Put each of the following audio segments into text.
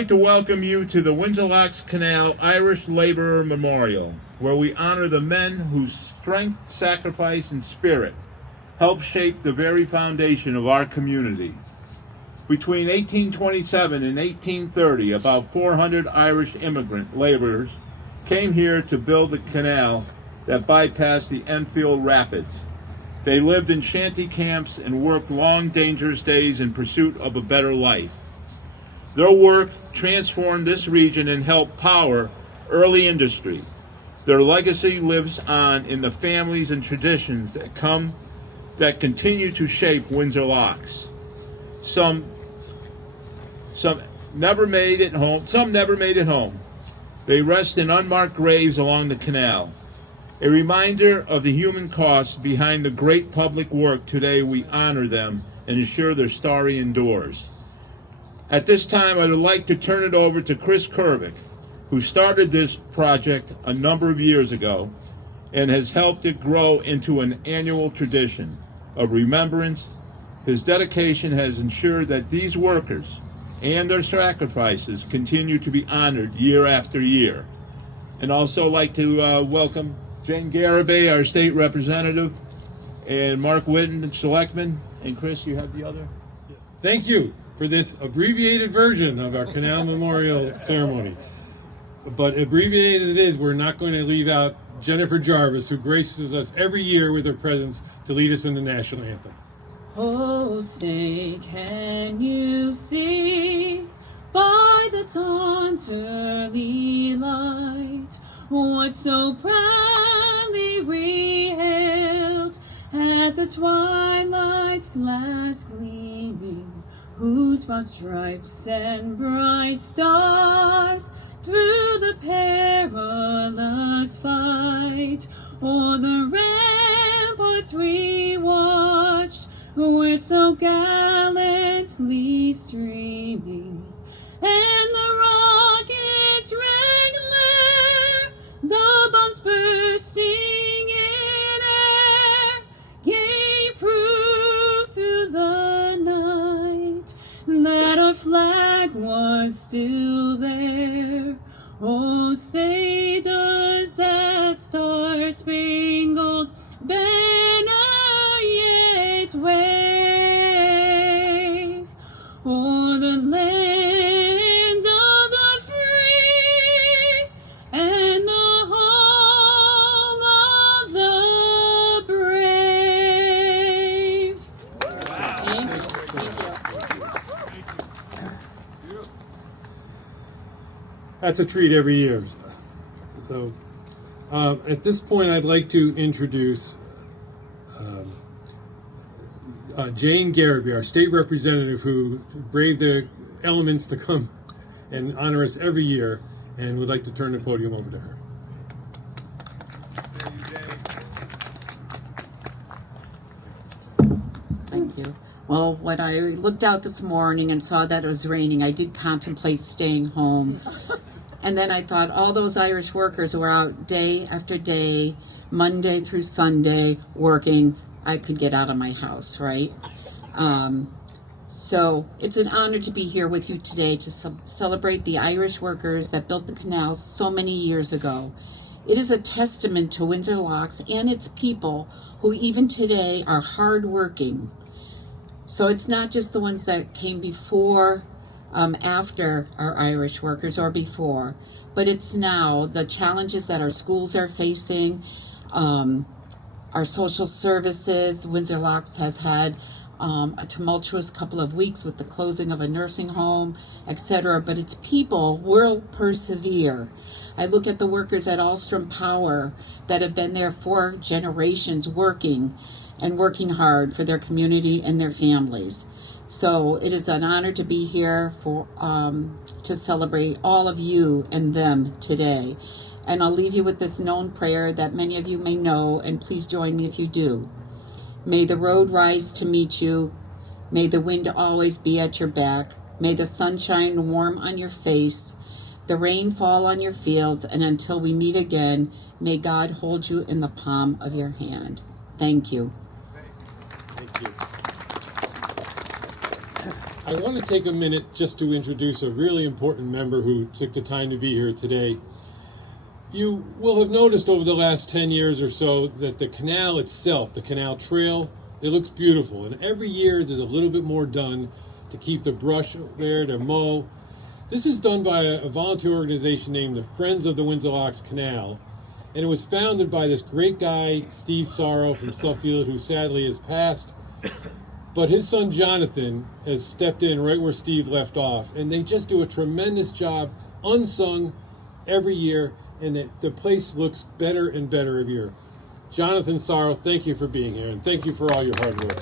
like to welcome you to the Windsor Locks Canal Irish Laborer Memorial, where we honor the men whose strength, sacrifice, and spirit helped shape the very foundation of our community. Between 1827 and 1830, about 400 Irish immigrant laborers came here to build the canal that bypassed the Enfield Rapids. They lived in shanty camps and worked long, dangerous days in pursuit of a better life. Their work transformed this region and helped power early industry. Their legacy lives on in the families and traditions that continue to shape Windsor Locks. Some never made it home. Some never made it home. They rest in unmarked graves along the canal. A reminder of the human cost behind the great public work. Today we honor them and ensure their story endures. At this time, I would like to turn it over to Chris Kervick, who started this project a number of years ago and has helped it grow into an annual tradition of remembrance. His dedication has ensured that these workers and their sacrifices continue to be honored year after year. And also like to welcome Jane Garibay, our state representative, and Mark Whitten, Selectman. And Chris, you have the other? Thank you for this abbreviated version of our Canal Memorial Ceremony. But abbreviated as it is, we're not going to leave out Jennifer Jarvis, who graces us every year with her presence to lead us in the national anthem. Oh, say, can you see by the dawn's early light what so proudly we hailed at the twilight's last gleaming, whose broad stripes and bright stars through the perilous fight o'er the ramparts we watched were so gallantly streaming, and the rocket's red glare, the bombs bursting in air, gave proof through the night that our flag was still there. Oh, say does that star-spangled banner yet wave o'er the land of the free and the home of the brave. Thank you. That's a treat every year. So at this point, I'd like to introduce Jane Garibay, our state representative, who braved the elements to come and honor us every year, and would like to turn the podium over to her. Thank you. Well, when I looked out this morning and saw that it was raining, I did contemplate staying home. And then I thought all those Irish workers who were out day after day, Monday through Sunday, working, I could get out of my house, right? So it's an honor to be here with you today to celebrate the Irish workers that built the canal so many years ago. It is a testament to Windsor Locks and its people who even today are hardworking. So it's not just the ones that came before, after our Irish workers or before, but it's now the challenges that our schools are facing, our social services. Windsor Locks has had a tumultuous couple of weeks with the closing of a nursing home, etc. But its people will persevere. I look at the workers at Alstrom Power that have been there for generations working hard for their community and their families. So it is an honor to be here for to celebrate all of you and them today. And I'll leave you with this known prayer that many of you may know, and please join me if you do. May the road rise to meet you. May the wind always be at your back. May the sun shine warm on your face, the rain fall on your fields, and until we meet again, may God hold you in the palm of your hand. Thank you. Thank you. I want to take a minute just to introduce a really important member who took the time to be here today. You will have noticed over the last 10 years or so that the canal itself, the canal trail, it looks beautiful. And every year there's a little bit more done to keep the brush there, to mow. This is done by a volunteer organization named the Friends of the Windsor Locks Canal. And it was founded by this great guy, Steve Sorrow from Suffield, who sadly has passed. But his son Jonathan has stepped in right where Steve left off. And they just do a tremendous job, unsung, every year. And the place looks better and better every year. Jonathan Sorrow, thank you for being here, and thank you for all your hard work.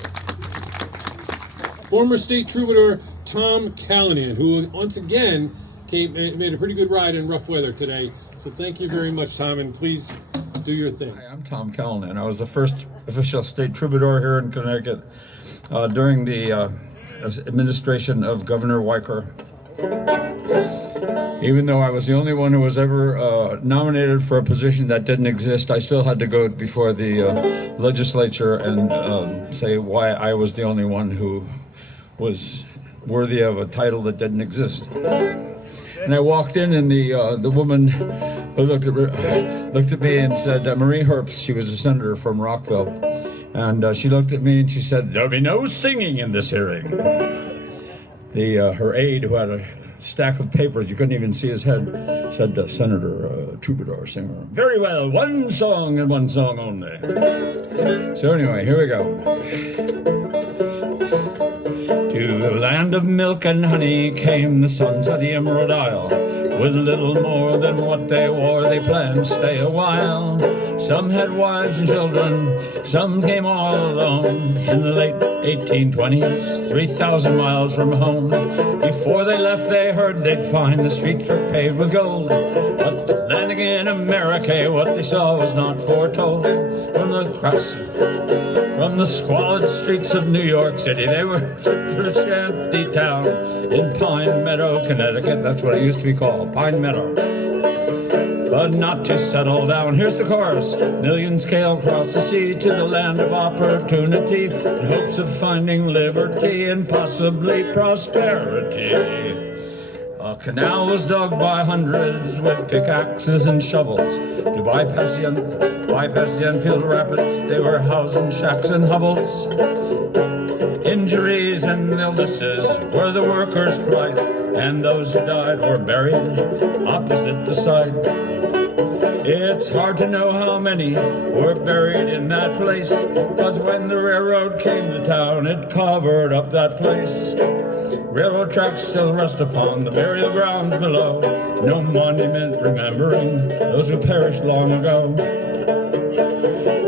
Former state troubadour Tom Callinan, who once again came and made a pretty good ride in rough weather today. So thank you very much, Tom, and please do your thing. Hi, I'm Tom Callinan. I was the first official state troubadour here in Connecticut during the administration of Governor Weicker. Even though I was the only one who was ever nominated for a position that didn't exist, I still had to go before the legislature and say why I was the only one who was worthy of a title that didn't exist. And I walked in, and the woman who looked at me and said, Marie Herbst, she was a senator from Rockville, and she looked at me and she said, "There'll be no singing in this hearing." Her aide, who had a stack of papers, you couldn't even see his head, said, "Senator, troubadour, singer." "Very well, one song and one song only." So anyway, here we go. To the land of milk and honey came the sons of the Emerald Isle. With little more than what they wore, they planned to stay a while. Some had wives and children, some came all alone. In the late 1820s, 3,000 miles from home. Before they left, they heard they'd find the streets were paved with gold. But landing in America, what they saw was not foretold. From the squalid streets of New York City, they were to a shanty town in Pine Meadow, Connecticut. That's what it used to be called, Pine Meadow. But not to settle down. Here's the chorus. Millions came across the sea to the land of opportunity in hopes of finding liberty and possibly prosperity. A canal was dug by hundreds with pickaxes and shovels to bypass the Enfield Rapids. They were housing shacks and hovels. Injuries and illnesses were the workers' plight, and those who died were buried opposite the site. It's hard to know how many were buried in that place, because when the railroad came to town, it covered up that place. Railroad tracks still rest upon the burial grounds below, no monument remembering those who perished long ago.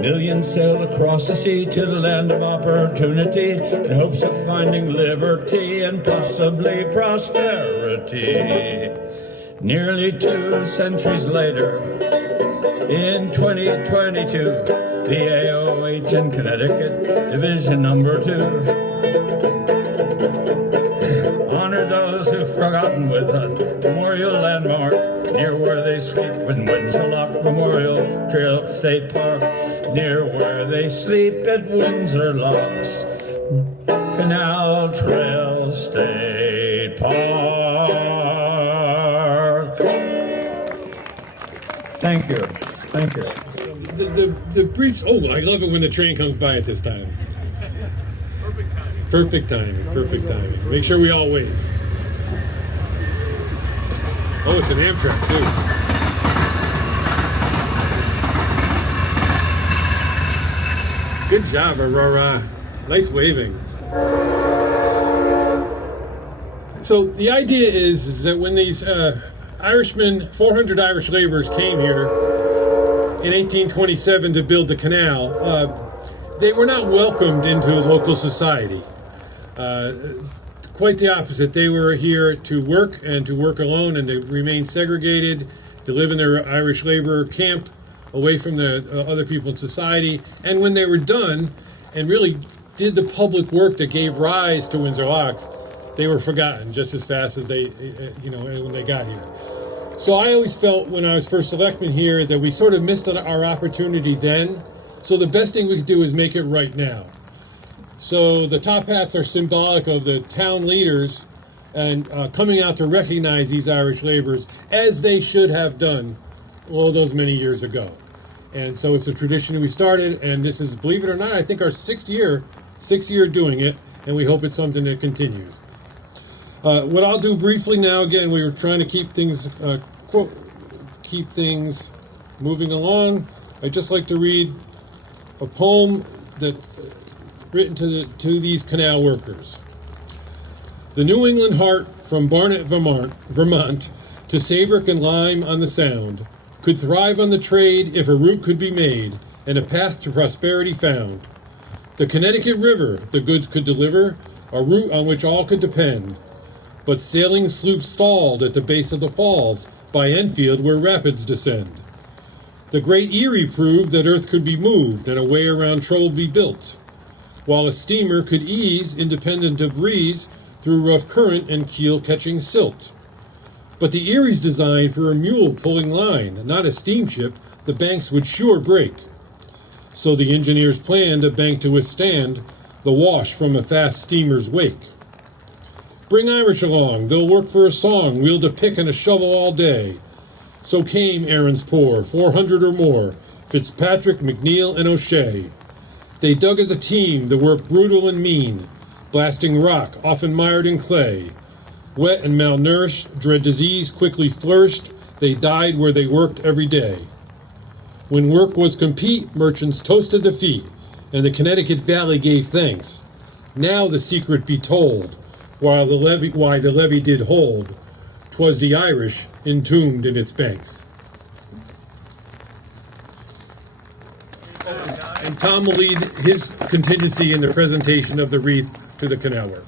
Millions sailed across the sea to the land of opportunity in hopes of finding liberty and possibly prosperity. Nearly 2 centuries later, in 2022, the AOH in Connecticut, Division Number 2, honor those who've forgotten with a memorial landmark near where they sleep in Windsor Locks Memorial Trail State Park, near where they sleep at Windsor Locks Canal Trail State Park. Thank you. Thank you. The briefs. Oh, I love it when the train comes by at this time. Perfect timing. Perfect timing. Make sure we all wave. Oh, it's an Amtrak too. Good job, Aurora. Nice waving. So the idea is that when these Irishmen, 400 Irish laborers came here in 1827 to build the canal, they were not welcomed into local society. Quite the opposite. They were here to work and to work alone and to remain segregated, to live in their Irish labor camp away from the other people in society. And when they were done and really did the public work that gave rise to Windsor Locks, they were forgotten just as fast as they, when they got here. So I always felt when I was first selectman here that we sort of missed our opportunity then. So the best thing we could do is make it right now. So the top hats are symbolic of the town leaders and coming out to recognize these Irish laborers as they should have done all those many years ago. And so it's a tradition we started, and this is, believe it or not, I think our sixth year doing it, and we hope it's something that continues. What I'll do briefly now, again, we were trying to keep things moving along. I'd just like to read a poem that's written to these canal workers. The New England heart from Barnet, Vermont to Saybrook and Lyme on the Sound could thrive on the trade if a route could be made and a path to prosperity found. The Connecticut River the goods could deliver, a route on which all could depend. But sailing sloops stalled at the base of the falls by Enfield where rapids descend. The great Erie proved that earth could be moved and a way around trouble be built, while a steamer could ease independent of breeze through rough current and keel catching silt. But the Erie's designed for a mule pulling line, not a steamship, the banks would sure break. So the engineers planned a bank to withstand the wash from a fast steamer's wake. Bring Irish along, they'll work for a song, wield a pick and a shovel all day. So came Aaron's poor, 400 or more, Fitzpatrick, McNeil, and O'Shea. They dug as a team, the work brutal and mean, blasting rock, often mired in clay. Wet and malnourished, dread disease quickly flourished, they died where they worked every day. When work was compete, merchants toasted defeat, and the Connecticut Valley gave thanks. Now the secret be told, why the levy did hold, 'twas the Irish entombed in its banks. And Tom will lead his contingency in the presentation of the wreath to the canal workers.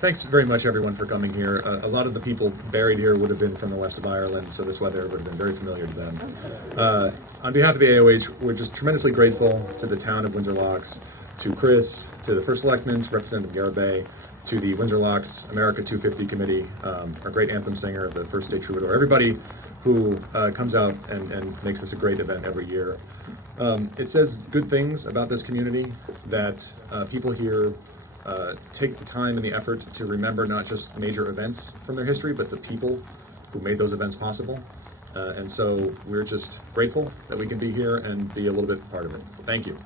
Thanks very much, everyone, for coming here. A lot of the people buried here would have been from the west of Ireland, so this weather would have been very familiar to them. On behalf of the AOH, we're just tremendously grateful to the town of Windsor Locks, to Chris, to the First Selectman, to Representative Garibay, to the Windsor Locks America 250 Committee, our great anthem singer, the First State Troubadour, everybody who comes out and makes this a great event every year. It says good things about this community, that people here take the time and the effort to remember not just major events from their history, but the people who made those events possible. And so we're just grateful that we can be here and be a little bit part of it. Thank you.